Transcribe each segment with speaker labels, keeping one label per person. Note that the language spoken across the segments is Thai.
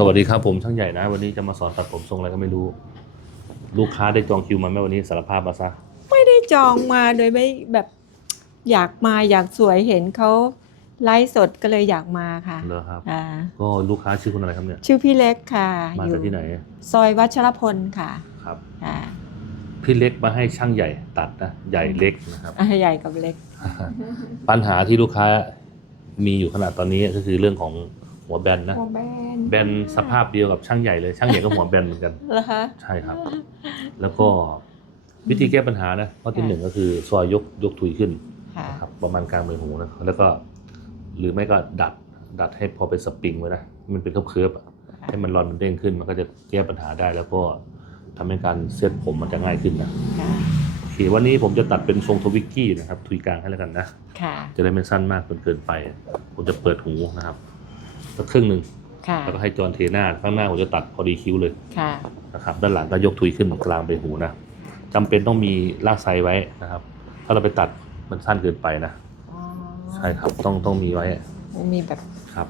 Speaker 1: สวัสดีครับผมช่างใหญ่นะ วันนี้จะมาสอนตัดผมทรงอะไรก็ไม่รู้ ลูกค้าได้จองคิวมาไหมวันนี้สารภาพมาซะ
Speaker 2: ไม่ได้จองมาโดยไม่แบบอยากมาอยากสวยเห็นเขาไลฟ์สดก็เลยอยากมาค่ะ
Speaker 1: เหรอครับ
Speaker 2: อ่า
Speaker 1: ก็ลูกค้าชื่อคุณอะไรครับเนี่ย
Speaker 2: ชื่อพี่เล็กค่ะ
Speaker 1: มา
Speaker 2: อยู่
Speaker 1: จากที่ไหน
Speaker 2: ซอยวัชรพลค่ะ
Speaker 1: ครับ
Speaker 2: อ่า
Speaker 1: พี่เล็กมาให้ช่างใหญ่ตัดนะใหญ่เล็กนะครับ
Speaker 2: อ่าใหญ่กับเล็ก
Speaker 1: ปัญหาที่ลูกค้ามีอยู่ขนาดตอนนี้ก็คือเรื่องของ หัวแบนนะ
Speaker 2: หัวแบน
Speaker 1: แบนสภาพเดียวกับช่างใหญ่เลยช่างใหญ่ก็หัวแบนเหมือนกัน
Speaker 2: เหรอคะ
Speaker 1: ใช่ครับ แล้วก็วิธีแก้ปัญหานะข้อที่หนึ่งก็คือซอยยกยกถุยขึ้น
Speaker 2: ค่ะ
Speaker 1: นะครับประมาณกลางใบหูนะแล้วก็ หรือไม่ก็ดัดดัดให้พอเป็นสปริงไว้นะมันเป็นเคิร์ฟๆอะให้มันรอนมันเด้งขึ้นมันก็จะแก้ปัญหาได้แล้วก็ทำให้การเซตผมมันจะง่ายขึ้นนะ
Speaker 2: ค่ะ
Speaker 1: โอเควันนี้ผมจะตัดเป็นทรงทวิกกี้นะครับถุยกลางให้แล้วกันนะ
Speaker 2: ค่ะ
Speaker 1: จะได้ไม่สั้นมากจนเกินไป ผมจะเปิดหูนะครับ สักครึ่งหนึ่ง
Speaker 2: ค่ะ
Speaker 1: แล้วก็ให้จอนเทหน้าข้างหน้าผมจะตัดพอดีคิ้วเลย
Speaker 2: ค่ะ
Speaker 1: นะครับด้านหลังก็ยกถุยขึ้นกลางใบหูนะจำเป็นต้องมีลากไซไว้นะครับ ถ้าเราไปตัดมันสั้นเกินไปนะ
Speaker 2: อ๋อ
Speaker 1: ใช่ครับต้องต้องมีไว้
Speaker 2: มันมีแบบ
Speaker 1: ครับ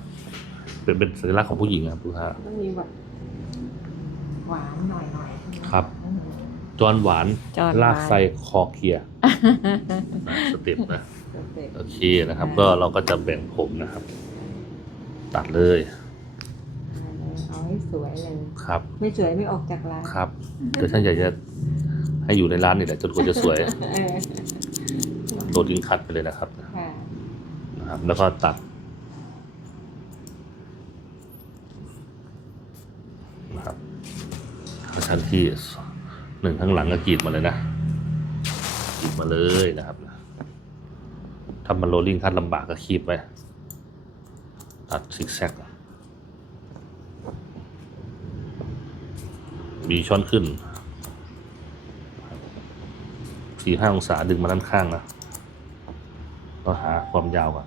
Speaker 1: เป็นเป็นสัญลักษณ์ของผู้หญิงครับลูกค้า
Speaker 2: ต้องมีแบบหวานหน่อยหน่อยๆ
Speaker 1: ครับ
Speaker 2: อืม
Speaker 1: จอนหวาน
Speaker 2: จอนหวาน
Speaker 1: ลากไซคอเคลียร์นะสเต็ปนะ
Speaker 2: เด็ก
Speaker 1: โอเคนะครับ ก็เราก็จะแบ่งผมนะครับ ตัดเลย
Speaker 2: ๆเอาให้สวยเลย
Speaker 1: ครับ
Speaker 2: ไม่สวยไม่ออกจากร้าน
Speaker 1: ครับเดี๋ยวท่านอยากจะให้อยู่ในร้านนี่แหละจนกว่าจะสวย
Speaker 2: เออ
Speaker 1: โดดยิงคัดไปเลยนะครับ
Speaker 2: ค่ะ
Speaker 1: นะครับ แล้วก็ตัด นะครับชั้นที่หนึ่งข้างหลังก็กรีดมาเลยนะกรีดมาเลยนะครับ ถ้ามันโรลลิ่งคัดลำบากก็คีบไว้ ตัดซิกแซกบีช้อนขึ้นสี่ห้าองศาดึงมาด้านข้างนะก็หาความยาวก่อน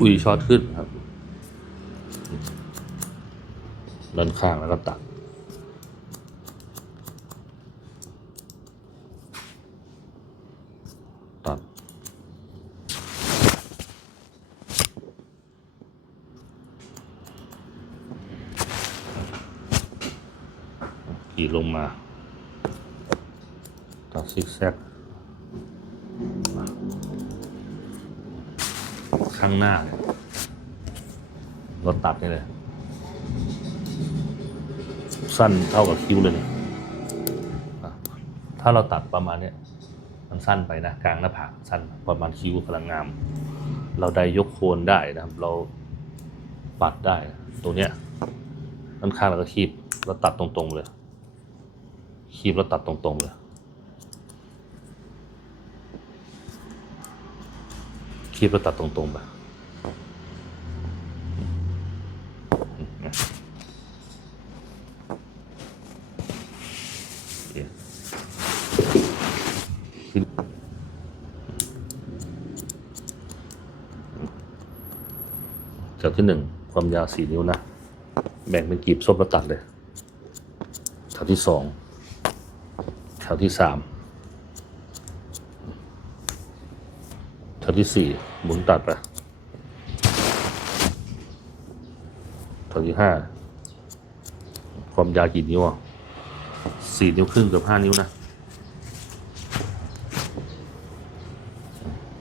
Speaker 1: อุ้ยช็อตขึ้นครับด้านข้างแล้วก็ตัด ขี่ลงมา ตัดซิกแซกข้างหน้า เราตัดนี่เลย สั้นเท่ากับคิ้วเลยเนี่ยอะถ้าเราตัดประมาณเนี้ยมันสั้นไปนะ กลางหน้าผากสั้นประมาณคิ้วกำลังงาม เราได้ยกโคนได้นะครับ เราปัดได้ตรงเนี้ยด้านข้างเราก็คีบเราตัดตรงๆเลย คีบแล้วตัดตรงๆเลย คีบแล้วตัดตรงๆไปเคทีจากที่หนึ่งความยาวสี่นิ้วนะ แบ่งเป็นกลีบส้มแล้วตัดเลยแถวที่สอง วที่สามแถวที่สี่หมุนตัดไปแถวที่ห้าความยาวกี่นิ้วอะสี่นิ้วครึ่งเกือบห้านิ้วนะ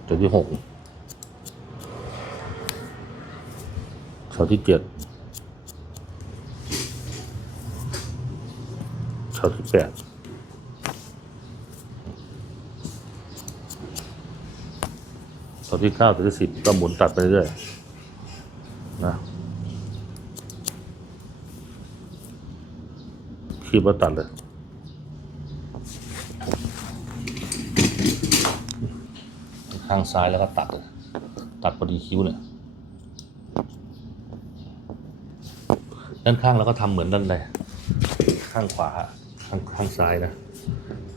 Speaker 1: แถวที่หกแถวที่เจ็ดแถวที่แปด แถวที่เก้าถวที่สิบก็หมุนตัดไปเรื่อยนะคีบแล้วตัดเลยข้างซ้ายแล้วก็ตัดเลยตัดพอดีคิ้วเนี่ยด้านข้างเราก็ทำเหมือนด้านในข้างขวาข้างข้างซ้ายนะ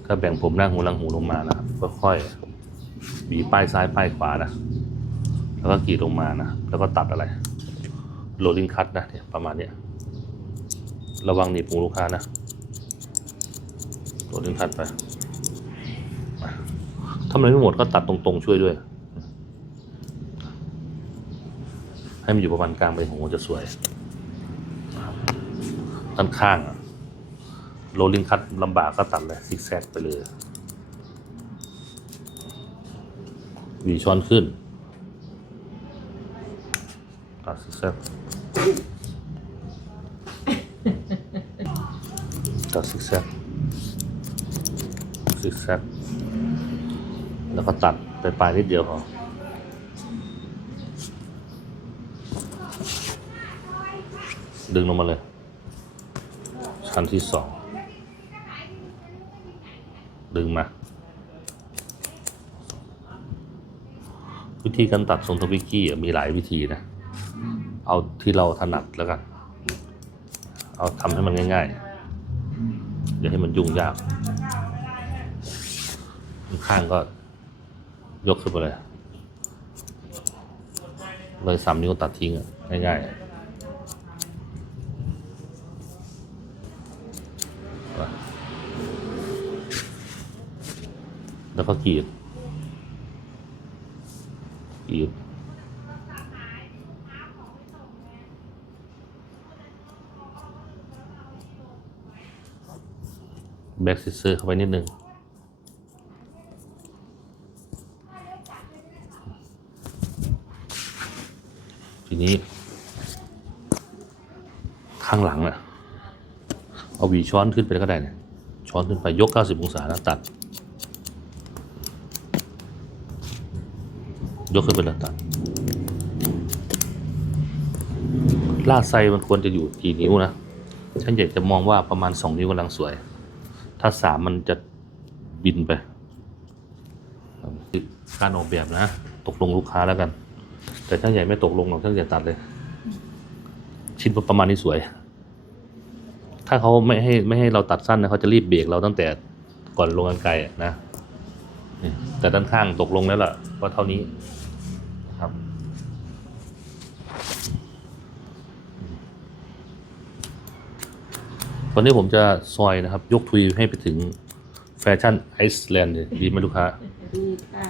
Speaker 1: ก็แบ่งผมหน้าหูหลังหูลงมานะครับค่อยๆ บีป้ายซ้ายป้ายขวานะ แล้วก็กรีดลงมานะ แล้วก็ตัดอะไรโรลลิ่งคัตนะเนี่ยประมาณเนี้ย ระวังหนีบหูลูกค้านะโรลลิ่งคัตไปถ้ามันไม่หมดก็ตัดตรงๆช่วยด้วย ให้มันอยู่ประมาณกลางใบหูจะสวยด้านข้างอะโรลลิงคัตลำบากก็ตัดเลยซิกแซกไปเลย หวีช้อนขึ้นตัดซิกแซกตัดซิกแซกซิกแซกแล้วก็ตัดไปปลายนิดเดียวพอดึงลงมาเลย ชั้นที่สอง ดึงมา วิ ธีการตัดทรงทวิกกี้มีหลายวิธีนะ เอาที่เราถนัดแล้วกัน เอาทำให้มันง่ายๆอย่าให้มันยุ่งยาก ข้างก็ยกขึ้นไปเลย เลยสามนิ้วตัดทิ้งง่ายๆแล้วก็กรีด กรีดแบ็กซิเซอร์เข้าไปนิดนึงทีนี้ ข้างหลังน่ะ เอาหวีช้อนขึ้นไปก็ได้เนี่ยช้อนขึ้นไปยก 90 องศาแล้วตัด ยกขึ้นไปแล้วตัดลาดไซมันควรจะอยู่กี่นิ้วนะ ฉันอยากจะมองว่าประมาณสองนิ้วกำลังสวย ถ้าสามมันจะบินไป การออกแบบนะ ตกลงลูกค้าแล้วกัน แต่ช่างใหญ่ไม่ตกลงหรอกช่างใหญ่ตัดเลย ชิ้นประมาณนี้สวย ถ้าเขาไม่ให้ไม่ให้เราตัดสั้นนะเขาจะรีบเบรกเราตั้งแต่ก่อนลงกันไกลนะ แต่ด้านข้างตกลงแล้วล่ะว่าเท่านี้ครับ ตอนนี้ผมจะซอยนะครับ ยกทุยให้ไปถึงแฟชั่นไอซ์แลนด์เลยดีไหมลูกค้า
Speaker 2: ดีค่ะ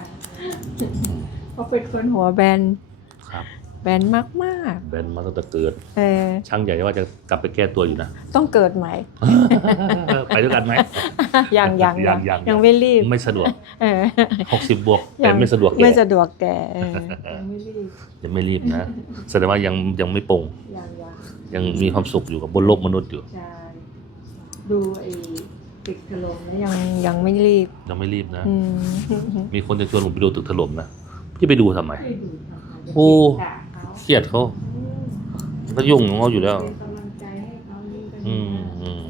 Speaker 2: เขาเป็นคนหัวแบน
Speaker 1: ครับ
Speaker 2: แบนมาก
Speaker 1: แบนมาตั้งแต่เกิด
Speaker 2: ๆเออ
Speaker 1: ช่างใหญ่ว่าจะกลับไปแก้ตัวอยู่นะ
Speaker 2: ต้องเกิดใหม่
Speaker 1: ไปด้วยกันไหม
Speaker 2: ยังยัง
Speaker 1: ยังยัง
Speaker 2: ยังไม่รีบ
Speaker 1: ไม่สะดวก
Speaker 2: เออ
Speaker 1: หกสิบบวกแต่ไม่สะดวกแก่
Speaker 2: ไม่สะดวกแก่เออยังไม่รีบ
Speaker 1: ยังไม่รีบนะแสดงว่ายังยังไม่ปลง
Speaker 2: ยังยัง
Speaker 1: ยังมีความสุขอยู่กับบนโลกมนุษย์อยู่
Speaker 2: ใช่ ดูไอ้ตึกถล่มแล้วยังยังไม่รีบ
Speaker 1: ยังไม่รีบนะ
Speaker 2: อืม
Speaker 1: มีคนจะชวนผมไปดูตึกถล่มนะพี่ไปดูทำไม
Speaker 2: ไม่ดูทำไม
Speaker 1: โอ้
Speaker 2: ด่าเขา
Speaker 1: เครียดเขา
Speaker 2: อืม
Speaker 1: ก็ยุ่งของเขาอยู่แล้ว
Speaker 2: เป็นกำลังใจให้เขานี่ก็
Speaker 1: อื
Speaker 2: ดี
Speaker 1: ม
Speaker 2: นะ
Speaker 1: อืม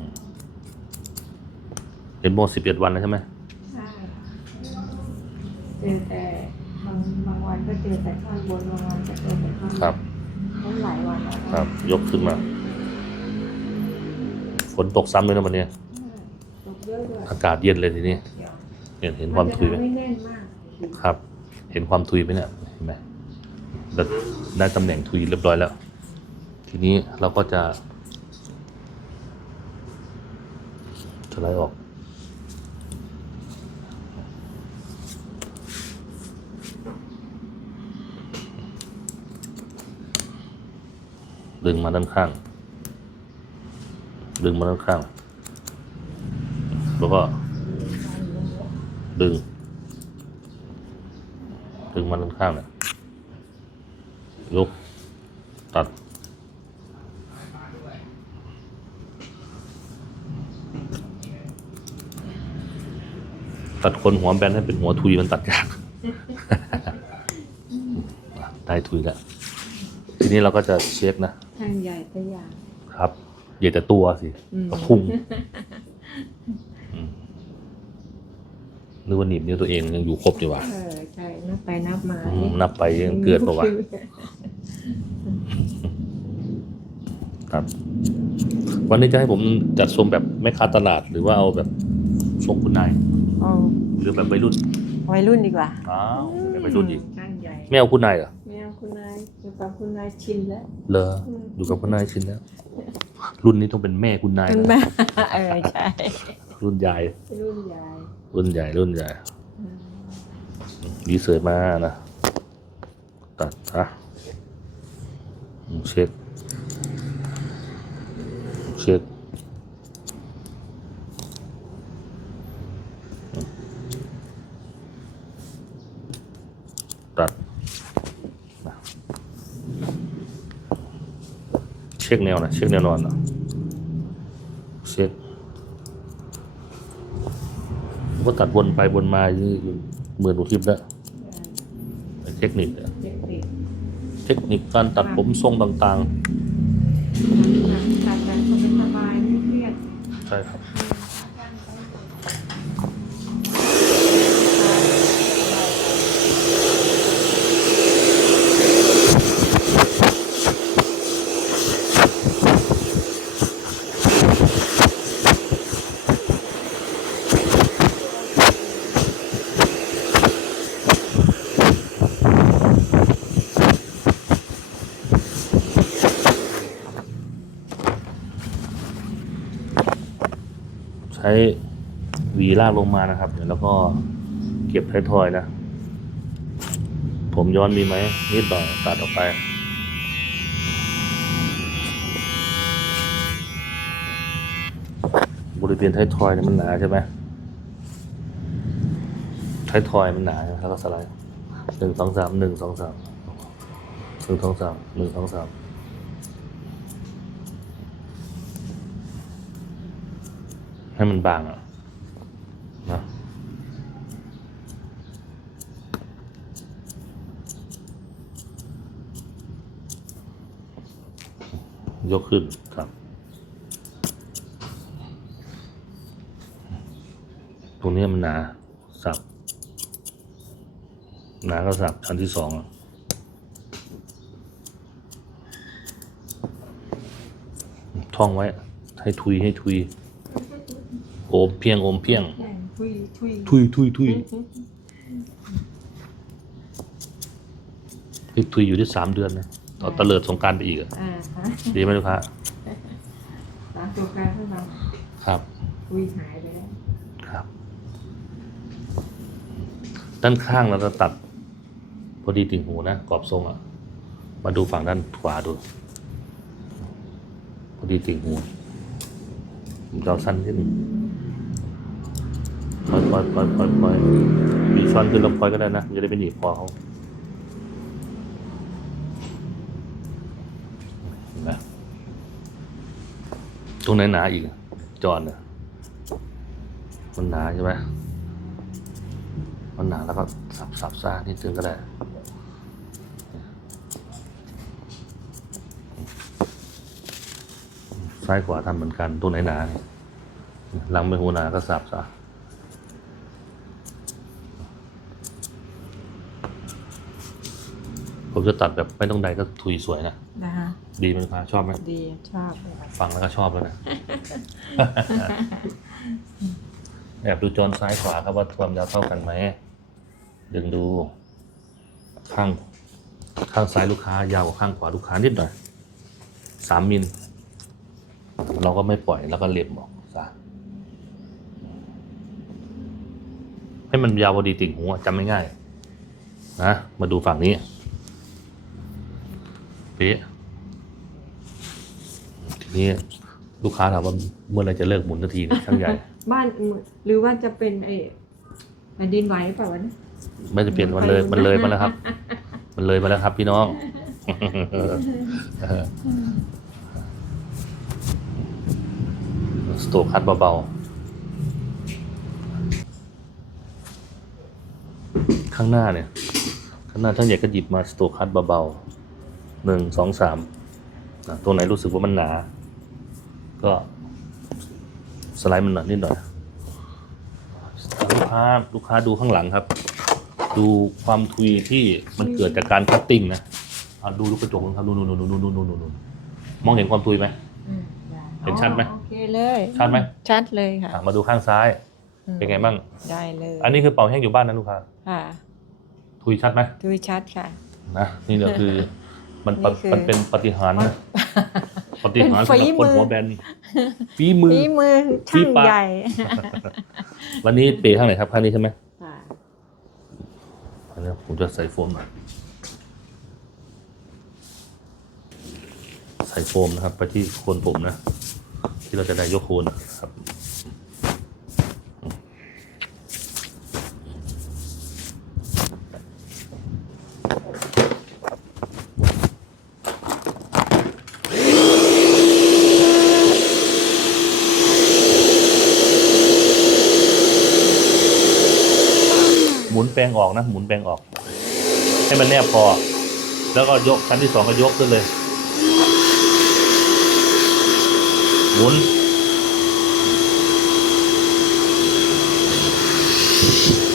Speaker 1: เห็นโมสิบเอ็ดวันแล้วใช่ไหม
Speaker 2: ใช่เจอแต่บางบางวันก็เจอแต่ข้างบนบางวันก็เจอแต่ข้างล่าง
Speaker 1: ครับ
Speaker 2: มันหลายวันแล้ว
Speaker 1: ครับ ยกขึ้นมา ฝนตกซ้ำเลยนะวันนี้
Speaker 2: ตกเยอะด้วย
Speaker 1: อากาศเย็นเลยทีนี้
Speaker 2: เดี๋ยว
Speaker 1: เห็นเห็นความทุยไหม
Speaker 2: นจะทำให้แน่นมาก
Speaker 1: ครับ เห็นความทุยไหมเนี่ยเห็นไหมได้ได้ตำแหน่งทุยเรียบร้อยแล้ว ทีนี้เราก็จะสไลด์ออกดึงมาด้านข้าง ดึงมาด้านข้าง แล้วก็ ดึง ดึงมาด้านข้างเนี่ยยกตัด ตัดคนหัวแบนให้เป็นหัวทุยมันตัดยาก ได้ทุยแล้ว ทีนี้เราก็จะเช็คนะ
Speaker 2: ทางใหญ่ตัวอย่าง
Speaker 1: ครับ อย่าแต่ตัวสิ
Speaker 2: อืม
Speaker 1: กระพุ้งอืมนึกว่าหนีบนิ้วตัวเองยังอยู่ครบอยู่ว่ะ
Speaker 2: เออใช่นับไปนับมา
Speaker 1: อืมนับไปยังเกิดปะวะครับ วันนี้จะให้ผมจัดทรงแบบแม่ค้าตลาดหรือว่าเอาแบบทรงคุณนาย
Speaker 2: อ๋อ
Speaker 1: หรือแบบวัยรุ่น
Speaker 2: วัยรุ่นดีกว่า
Speaker 1: อ้าวแบบวัยรุ่นอีก
Speaker 2: ช่างใหญ่
Speaker 1: ไม่เอาคุณนายเหรอ
Speaker 2: ไม่เอาคุณนายอยู่กับคุณนายชินแล้ว
Speaker 1: เลอ
Speaker 2: อืม
Speaker 1: อยู่กับคุณนายชินแล้ว รุ่นนี้ต้องเป็นแม่คุณนาย
Speaker 2: เป็น
Speaker 1: นะ
Speaker 2: แม่เออใช่
Speaker 1: รุ่นใหญ่
Speaker 2: รุ่นใหญ่
Speaker 1: รุ่นใหญ่รุ่นใหญ่
Speaker 2: อืม
Speaker 1: ดีเสิร์ตมานะ ตัดอะเช็คเช็ค ตัดนะเช็คแนวนะเช็คแนวนอนนะเช็คผมก็ตัดวนไปวนมาอยู่หมื่นกว่าคลิปแล้วเทคนิคอะ
Speaker 2: เด็ก
Speaker 1: เทคนิคการตัดผมทรงต่าง
Speaker 2: ๆตัดแบบสบายๆไม่เครียด
Speaker 1: ๆใช่ครับ ใช้หวีลากลงมานะครับแล้วก็เก็บท้ายทอยนะ ผมย้อนมีไหมนิดหน่อยตัดออกไปบริเวณท้ายทอยเนี่ยมันหนาใช่ไหมท้ายทอยมันหนาแล้วก็สไลด์หนึ่งสองสามหนึ่งสองสามหนึ่งสองสามหนึ่งสองสามให้มันบางอะ ยกขึ้นครับ ตรงนี้มันหนาสับ หนาก็สับอันที่สองอะท่องไว้ ให้ทุยให้ทุยโอมเพียงโอมเพียง
Speaker 2: แข่งทุยทุย
Speaker 1: ทุยทุยทุยที่ทุยอยู่ที่สามเดือนนะ ต่อตะเลิดสงกรารไปอีกอะ
Speaker 2: อ่าฮะ
Speaker 1: ดีไหมลูกค้า
Speaker 2: ตามตัวการให้เรา
Speaker 1: ครับ
Speaker 2: ทุยหายไปแล้ว
Speaker 1: ครับ ด้านข้างเราจะตัด พอดีติ่งหูนะกรอบทรงอะมาดูฝั่งด้านขวาดู พอดีติ่งหูผมจะเอาสั้นขึ้นปล่อยปล่อยปล่อยปล่อยปล่อยมีช้อนขึ้นลงปล่อยก็ได้นะมันจะได้ไม่หนีบคอเขาเห็นไหม ตรงไหนหนาอีก จอนเนี่ยมันหนาใช่ไหมมันหนาแล้วก็สับสับซ่านิดนึงก็ได้ซ้ายขวาทำเหมือนกันตัวไหนหนาหลังไม่หูหนาก็สับซะผมจะตัดแบบไม่ต้องใดก็ทุยสวยนะ
Speaker 2: นะคะ
Speaker 1: ดีไหมลูกค้าชอบไหม
Speaker 2: ดีชอบเลยค่ะ
Speaker 1: ฟังแล้วก็ชอบแล้วนะ แอบดูจอนซ้ายขวาครับว่าความยาวเท่ากันไหม ดึงดู ข้าง ข้างซ้ายลูกค้ายาวกว่าข้างขวาลูกค้านิดหน่อยสามมิล เราก็ไม่ปล่อยแล้วก็เล็บออกซะให้มันยาวพอดีติ่งหูอะจำไม่ง่ายนะมาดูฝั่งนี้เป๊ะที นี้ลูกค้าถามว่าเมื่อไหรจะเลิกหมุนสักทีเนี่ยช่างใหญ่
Speaker 2: บ้านหรือว่าจะเป็นไอ้แผ่นดินไหวเปล่าวะเนี่ย
Speaker 1: ไม่จะเปลี่ยนมันเลยมันเลยมาแล้วครับ มันเลยมาแล้วครับ พี่น้องสโตกคัดเบาๆ ข้างหน้าเนี่ย ข้างหน้าท่านใหญ่ก็หยิบมาสโตกคัดเบาๆหนึ่งสองสามอะตรงไหนรู้สึกว่ามันหนา ก็สไลด์มันหน่อยนิดหน่อยลูกค้าลูกค้าดูข้างหลังครับ ดูความทุยที่มันเกิดจากการคัตติ้งนะอะดูลูกกระจกนะครับดูดูดูดูดูดูดูดูดูมองเห็นความทุยไหม
Speaker 2: อืม
Speaker 1: เห็นชัดไหม
Speaker 2: โอเคเลย
Speaker 1: ชัดไหม
Speaker 2: ชัดเลยค่ะ
Speaker 1: อะมาดูข้างซ้าย
Speaker 2: อืม
Speaker 1: เป็นไงบ้าง
Speaker 2: ได้เลย
Speaker 1: อันนี้คือเป่าแห้งอยู่บ้านนะลูกค้า
Speaker 2: ค่ะ
Speaker 1: ทุยชัดไหม
Speaker 2: ทุยชัดค่ะ
Speaker 1: นะนี่ก็คือ มันปะ
Speaker 2: นี่คือ
Speaker 1: มันเป็นปฏิหารย์นะ ปฏิหารย์
Speaker 2: เป็นฝี
Speaker 1: สำหรับคน
Speaker 2: มือ
Speaker 1: หัวแบนฝีมือ
Speaker 2: ฝีมือ
Speaker 1: ฝี
Speaker 2: ช่าง
Speaker 1: ปาก
Speaker 2: ใหญ่
Speaker 1: วันนี้เปย์ข้างไหนครับข้างนี้ใช่ไหม
Speaker 2: ค่ะ
Speaker 1: อันนี้ผมจะใส่โฟมหน่อยใส่โฟมนะครับ ไปที่โคนผมนะ ที่เราจะได้ยกโคนนะครับ หมุ นะหมุนแบงออก ให้มันแนบพอ แล้วก็ยกชั้นที่สองก็ยกขึ้นเลย หมุนข้า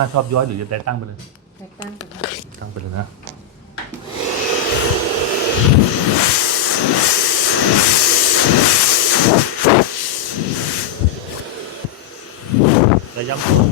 Speaker 1: น้าชอบย้อยหรือจะแต่ตั้งไปเลย
Speaker 2: แต่ตั้งแต่
Speaker 1: ตั้งไปเลยนะ ระยำโคน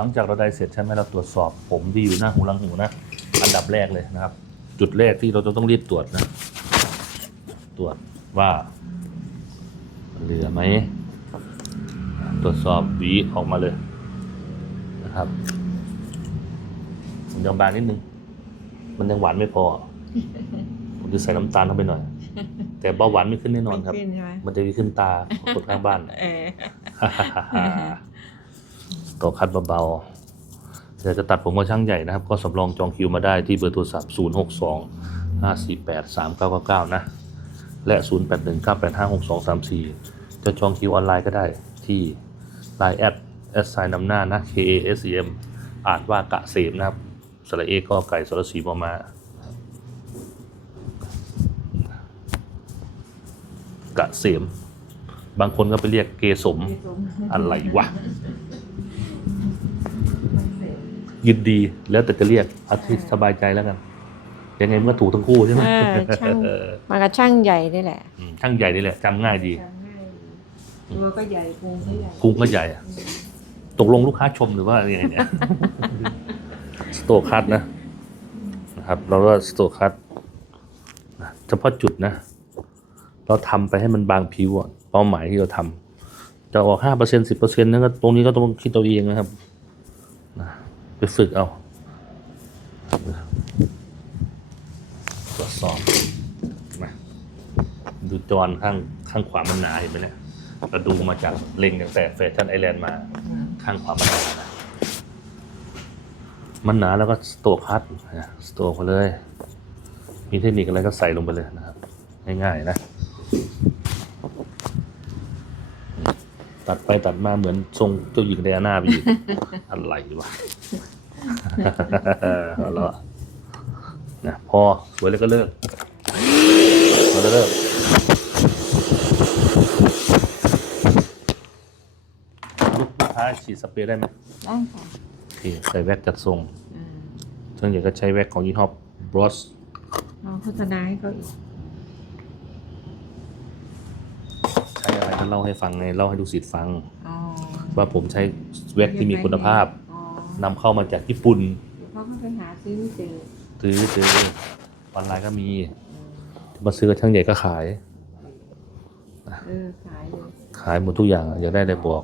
Speaker 1: หลังจากเราได้เสร็จใช่ไหมเราตรวจสอบผมที่อยู่หน้าหูหลังหูนะ อันดับแรกเลยนะครับ จุดแรกที่เราจะต้องรีบตรวจนะ ตรวจว่าเหลือไหม ตรวจสอบหวีออกมาเลยนะครับมันยังบางนิดนึง มันยังหวานไม่พอ ผมจะใส่น้ำตาลเข้าไปหน่อย แต่เบาหวานไม่ขึ้นแน่นอนครับ
Speaker 2: ไม่ขึ้นใช่ไหม
Speaker 1: มันจะมีขึ้นตาของคนข้างบ้าน
Speaker 2: เออ
Speaker 1: ตัวคัดเบาๆเดี๋ยวจะตัดผมกับช่างใหญ่นะครับ ก็สำรองจองคิวมาได้ที่เบอร์โทรศัพท์ 0 6 2 5 4 8 3 9 9 9 นะ และ 0 8 1 9 8 5 6 2 3 4 จะจองคิวออนไลน์ก็ได้ที่ Line แอดแอดไซน์นำหน้านะ K A S E M อ่านว่ากะเสมนะครับสระเอก็ไก่สระสีมอมา กะเสม บางคนก็ไปเรียกเกสม อะไรวะ ยินดีแล้วแต่จะเรียกเอาที่สบายใจแล้วกันยังไงมันก็ถูกทั้งคู่ใช่ไหม
Speaker 2: เออช่างมากับช่างใหญ่นี่แหละ
Speaker 1: อืมช่างใหญ่นี่แหละจำง่ายดี
Speaker 2: ตัวก็ใหญ่พุงก็ใหญ่
Speaker 1: พุงก็ใหญ่อะตกลงลูกค้าชมหรือว่ายังไงเนี่ย สโตคัตนะนะครับ เราก็สโตคัตนะเฉพาะจุดนะ เราทำไปให้มันบางผิวอะเป้าหมายที่เราทำจะออกห้าเปอร์เซ็นสิบเปอร์เซ็นต์นั่นก็ตรงนี้ก็ต้องคิดตัวเองนะครับนะ ไปฝึกเอา ตรวจสอบนะดูจอนข้างข้างขวามันหนาเห็นไหมเนี่ยเราดูมาจากเล็งตั้งแต่แฟชั่นไอแลนด์มาข้างขวามันหนานะมันหนาแล้วก็สโตคัดนะสโตกไปเลย มีเทคนิคอะไรก็ใส่ลงไปเลยนะครับ ง่ายๆนะ ตัดไปตัดมาเหมือนทรงเจ้าหญิงไดอาน่าไปอีกอะไรวะเอาละนะพอสวยแล้วก็เลิกพอแล้วเลิกลูกลูกค้าฉีดสเปรย์ได้ไหม
Speaker 2: ได้ค่ะ
Speaker 1: โอเคใส่แว็กจัดทรง
Speaker 2: อ่า
Speaker 1: ส่วนใหญ่ก็ใช้แว็กของยี่ห้อบรอส
Speaker 2: เราโฆษณาให้เขาอีก
Speaker 1: ใช้อะไร ก็เล่าให้ฟังไงเล่าให้ดูสิทธิ์ฟัง
Speaker 2: อ๋อ
Speaker 1: ว่าผมใช้แว็กที่มีคุณภาพ
Speaker 2: อ๋อนำ
Speaker 1: เข้ามาจากญี่ปุ่น
Speaker 2: เดี๋ยวเขาก็ไปหาซื้อไม่เจอ
Speaker 1: ซื้อซื้อออนไลน์ก็มีมาซื้อกับช่างใหญ่ก็ขาย
Speaker 2: เออขายอยู่
Speaker 1: ขายหมดทุกอย่างอยากได้ได้บอก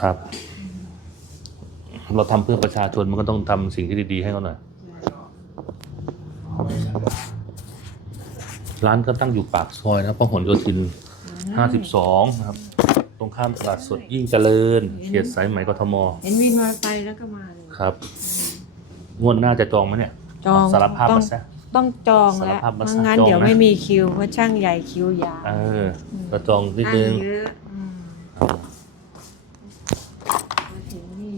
Speaker 1: ครับ เราทำเพื่อประชาชนมันก็ต้องทำสิ่งที่ดีๆให้เขาหน่อย ร้านก็ตั้งอยู่ปากซอยนะครับพหลโยธิน 52 นะครับ ตรงข้ามตลาดสดยิ่งเจริญ เขตสายไหมกทม
Speaker 2: เห็นวินมอเตอร์ไซค์แล้วก็มาเลย
Speaker 1: ครับ งวดหน้าจะจองไหมเนี่ย
Speaker 2: จอง
Speaker 1: สารภาพ
Speaker 2: ต้อง
Speaker 1: มาซะ
Speaker 2: ต้องจองแล้ว
Speaker 1: สารภาพมา
Speaker 2: ไม่งั้น
Speaker 1: จองนะ
Speaker 2: เดี๋ยวไม่มีคิวเพราะช่างใหญ่คิวยาว
Speaker 1: เออก็จองนิดนึง
Speaker 2: ตั้เยอะอืมมาถึงนี่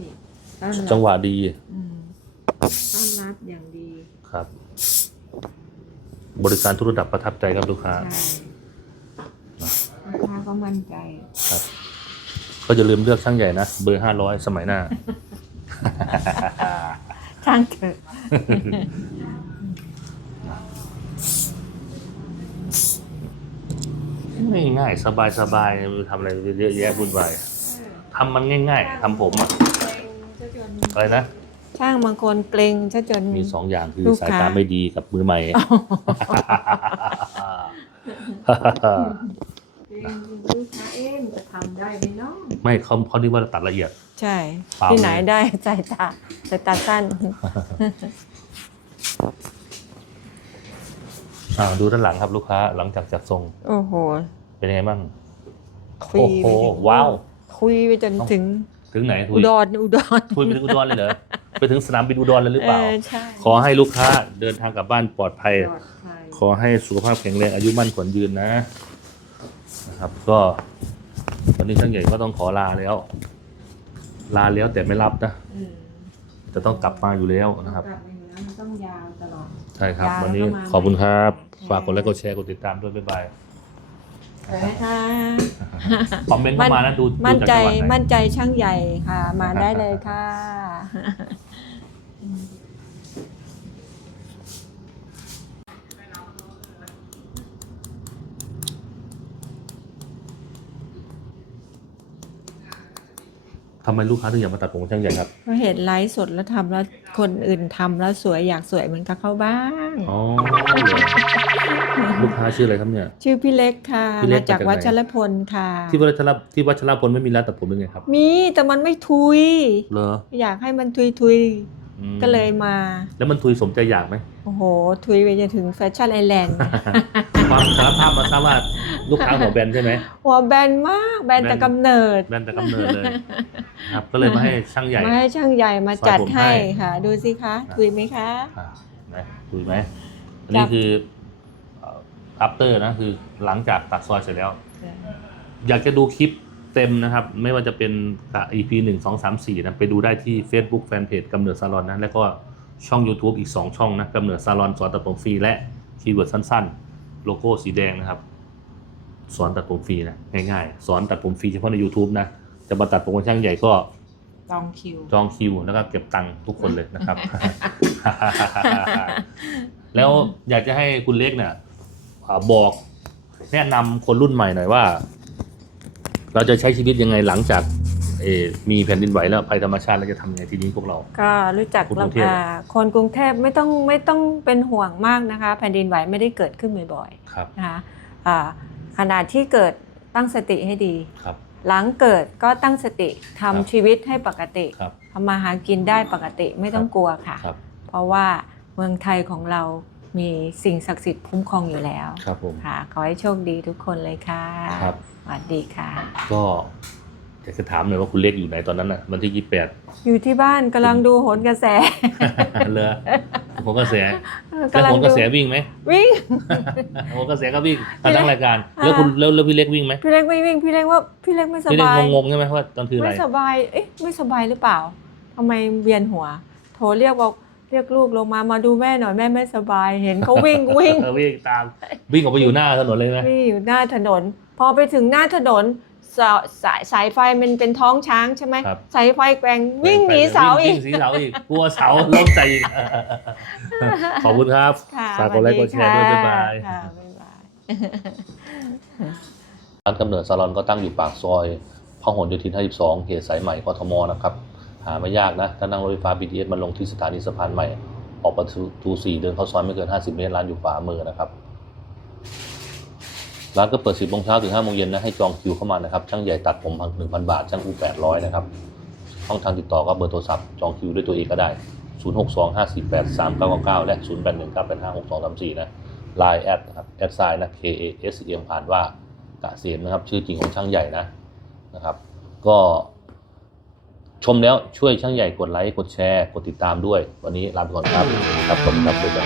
Speaker 2: ต้อนรับ
Speaker 1: จังหวะดี
Speaker 2: อืมต้อนรับอย่างดี
Speaker 1: ครับ บริการทุกระดับประทับใจครับลูกค้า
Speaker 2: ใช่ลูกค้าก็มั่นใจ
Speaker 1: ครับ ก็จะลืมเลือกช่างใหญ่นะ เบอร์ห้าร้อยสมัยหน้า
Speaker 2: ช่างเถอะ
Speaker 1: ง่ายๆสบายๆทำอะไรเยอะแยะวุ่นวายทำมันง่าย ๆทำผมอะอะไรนะ
Speaker 2: ช่างบางคนเกรงซะจน
Speaker 1: มีสองอย่างคือ
Speaker 2: ลูก
Speaker 1: สาย
Speaker 2: ค้า
Speaker 1: ตาไม่ดีกับมือใหม่
Speaker 2: เกรงลูกค้าเอ๊ะมันจะทำได้ไหมเนาะ
Speaker 1: ไม่เขาเขาเรียกว่าตัดละเอียด
Speaker 2: ใช่
Speaker 1: เปล่า
Speaker 2: ที่ไหน
Speaker 1: เลย
Speaker 2: ได้สายตาสายตาสั้น
Speaker 1: อ่าดูด้านหลังครับลูกค้า หลังจากจัดทรง
Speaker 2: โอ้โห
Speaker 1: เป็นยังไงบ้าง
Speaker 2: คุย
Speaker 1: โอ้โห
Speaker 2: ไปถึง
Speaker 1: ว้าว
Speaker 2: คุยไปจนถึง
Speaker 1: ถึงไหนทุ
Speaker 2: อุ
Speaker 1: ย
Speaker 2: ดรอุดร
Speaker 1: ทุยไปถึงอุดรเลยเหรอ ไปถึงสนามบินอุดรเลยหรือเปล่า
Speaker 2: เออใช่
Speaker 1: ขอให้ลูกค้าเดินทางกลับบ้านปลอดภัย
Speaker 2: ปลอดภัย
Speaker 1: ขอให้สุขภาพแข็งแรงอายุมั่นขวัญยืนนะนะครับ ก็วันนี้ช่างใหญ่ก็ต้องขอลาแล้ว ลาแล้วแต่ไม่รับนะ
Speaker 2: อืม
Speaker 1: จะต้องกลับมาอยู่แล้วนะครับ
Speaker 2: กลับมาอยู่แล้วมันต้องยาวตลอด
Speaker 1: ใช่ครับ
Speaker 2: ยาว
Speaker 1: วันนี้
Speaker 2: แล้วก็มา
Speaker 1: ขอบคุณครับ
Speaker 2: ใหม่
Speaker 1: ฝากกดไลค์กดแชร์กดติดตามด้วยบ๊ายบาย
Speaker 2: สวยนะคะ
Speaker 1: คอมเมนต์เข้ามานะดูดู
Speaker 2: มั่น
Speaker 1: จาก
Speaker 2: ใจ
Speaker 1: จังหวัดไหน
Speaker 2: มั่นใจช่างใหญ่ค่ะ มาได้เลยค่ะ
Speaker 1: ทำไมลูกค้าถึงอยากมาตัดผมกับช่างใหญ่ครับ
Speaker 2: เพราะเห็นไลฟ์สดแล้วทำแล้วคนอื่นทำแล้วสวยอยากสวยเหมือนกับเขาบ้าง
Speaker 1: อ๋อเหรอลูกค้าชื่ออะไรครับเนี่ย
Speaker 2: ชื่อพี่เล็กค่ะ
Speaker 1: พี่เล็
Speaker 2: มากจาก
Speaker 1: มาจากไหน
Speaker 2: วัชรพลค่ะ
Speaker 1: ที่วัชรที่วัชรพลไม่มีร้านตัดผมหรือไงครับ
Speaker 2: มีแต่มันไม่ทุย
Speaker 1: เหรอ
Speaker 2: อยากให้มันทุยทุย
Speaker 1: อืม
Speaker 2: ๆก็เลยมา
Speaker 1: แล้วมันทุยสมใจอยากไหม
Speaker 2: โอ้โห ทุยไปจนถึงแฟชั่นไอแลนด์
Speaker 1: ความสารภาพมาทราบว่าลูกค้าหัวแบนใช่ไหม
Speaker 2: หัวแบนมากแบนแต่กำเนิด
Speaker 1: แบนแต่กำเนิดเลยครับก็เลยมาให้ช่างใหญ่
Speaker 2: มาให้ช่างใหญ่มา
Speaker 1: ซอย
Speaker 2: จัด
Speaker 1: ผมให้
Speaker 2: ให้ค่ะ ดูสิคะทุยไหมคะ
Speaker 1: อะนะคุยไหมอันนี้คืออัปเตอร์นะคือหลังจากตัดซอยเสร็จแล้ว อยากจะดูคลิปเต็มนะครับ ไม่ว่าจะเป็น EP หนึ่งสองสามสี่นะไปดูได้ที่ Facebook Fanpage กำเนิดซาลอนนะแล้วก็ช่อง YouTube อีก 2 ช่องนะกำเนิดซาลอนสอนตัดผมฟรีและคีย์เวิร์ดสั้น ๆ โลโก้สีแดงนะครับ สอนตัดผมฟรีนะง่ายๆ สอนตัดผมฟรีเฉพาะใน YouTube นะจะมาตัดผมกับช่างใหญ่ก็
Speaker 2: จองคิว
Speaker 1: จองคิวแล้วก็เก็บตังค์ทุกคนเลยนะครับ แล้วอยากจะให้คุณเล็กเนี่ยอ่าบอกแนะนำคนรุ่นใหม่หน่อยว่า เราจะใช้ชีวิตยังไงหลังจาก เออมีแผ่นดินไหวแล้วภัยธรรมชาติเราจะทำยังไงทีนี้พวกเรา
Speaker 2: ก็รู้จัก
Speaker 1: คนกรุงเทพ
Speaker 2: อ่าคนกรุงเทพไม่ต้องไม่ต้องเป็นห่วงมากนะคะ แผ่นดินไหวไม่ได้เกิดขึ้นบ่อย
Speaker 1: ครับ
Speaker 2: ๆนะคะอ่าขณะที่เกิดตั้งสติให้ดี
Speaker 1: ครับ
Speaker 2: หลังเกิดก็ตั้งสติทำ
Speaker 1: ครับ
Speaker 2: ชีวิตให้ปกติ
Speaker 1: ครับ
Speaker 2: ทำมาหากินได้ปกติไม่ต้องกลัวค่ะ
Speaker 1: ครับ
Speaker 2: เพราะว่าเมืองไทยของเรามีสิ่งศักดิ์สิทธิ์คุ้มครองอยู่แล้ว
Speaker 1: ครับผม
Speaker 2: ค่ะขอให้โชคดีทุกคนเลยค่ะ
Speaker 1: ครับ
Speaker 2: สวัสดีค่ะ
Speaker 1: ก็ อยากจะถามหน่อยว่าคุณเล็กอยู่ไหนตอนนั้นอะวันที่ยี่แปด
Speaker 2: อยู่ที่บ้านกำลังดูโหนกระแส
Speaker 1: เลยผมกระแสแล้ว
Speaker 2: กำลัง
Speaker 1: ผมก
Speaker 2: ดู
Speaker 1: ระแสวิ่งไหม
Speaker 2: วิ่ง
Speaker 1: ผมกระแสก็วิ่ง
Speaker 2: พี่
Speaker 1: มา
Speaker 2: เล็ก
Speaker 1: ทั้งรายการ
Speaker 2: อ่า
Speaker 1: แล้วคุณแล้วแล้วพี่เล็กวิ่งไหม
Speaker 2: พี่เล็กไม่วิ่งพี่เล็กว่าพี่เล็กไม่ส
Speaker 1: พี่เล็ก
Speaker 2: บาย
Speaker 1: งงๆใช่ไหมว่าตอนคืออะไร
Speaker 2: ไม่สบายเอ๊ะไม่สบายหรือเปล่าทำไมเวียนหัว โทรเรียกบอกเรียกลูกลงมามาดูแม่หน่อยแม่ไม่สบาย เห็นเขาวิ่งวิ่ง
Speaker 1: เออวิ่งตามวิ่งออกไปอยู่หน้าถนนเลยไหม
Speaker 2: วิ่งอยู่หน้าถนน พอไปถึงหน้าถนน สาสายสายไฟมันเป็นท้องช้างใช่ไหม
Speaker 1: ครับ
Speaker 2: สายไฟแกว่งวิ่งหนีเสาอี
Speaker 1: วิ่
Speaker 2: ก
Speaker 1: งหนีเสาอีกกลัวเสาล้มใจอีกขอบคุณครับ
Speaker 2: ค่ะ
Speaker 1: ฝากกดไลค์กดแชร์ด้วยบ๊ายบาย
Speaker 2: ค่ะบ๊ายบาย
Speaker 1: ร้านกำเนิดซาลอนก็ตั้งอยู่ปากซอยพหลโยธิน 52 เขตสายใหม่กทมนะครับ หาไม่ยากนะ ถ้านั่งรถไฟฟ้า BTS มาลงที่สถานีสะพานใหม่ ออกประตู 4 เดินเข้าซอยไม่เกิน 50 เมตร ร้านอยู่ขวามือนะครับ ร้านก็เปิด 10โมงเช้าถึง5โมงเย็นนะให้จองคิวเข้ามานะครับ ช่างใหญ่ตัดผมพัน1,000บาท ช่างอู800 นะครับ ช่องทางติดต่อก็เบอร์โทรศัพท์จองคิวด้วยตัวเองก็ได้ 0625483999 และ 0819856234 นะ Line แอดนะครับแอดไซน์นะ K A S E M อ่านว่ากะเสียมนะครับ ชื่อจริงของช่างใหญ่นะนะครับ ก็ชมแล้วช่วยช่างใหญ่กดไลค์กดแชร์ กดติดตามด้วย วันนี้ลาไปก่อนครับ ครับผมครับบ๊ายบา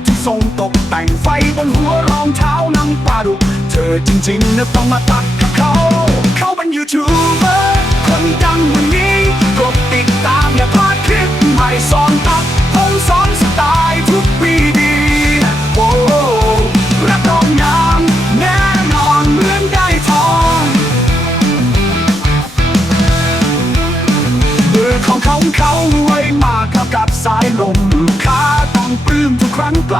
Speaker 3: ทรงตกแต่งไฟบนหัวรองเท้าน้ำปลาดุกเธอจริงๆนะต้องมาตัดกับเขา เขาเป็นยูทูบเบอร์คนดังวันนี้กดติดตามอย่าพลาดคลิปใหม่สอนตัดผมสอนสไตล์ทุกปีดีโอ้รับรองงามแน่นอนเหมือนได้ทองมือของเขาเขารวยมากกับสายลมลูกค้าต้องปลื้มทุกครั้งกลับ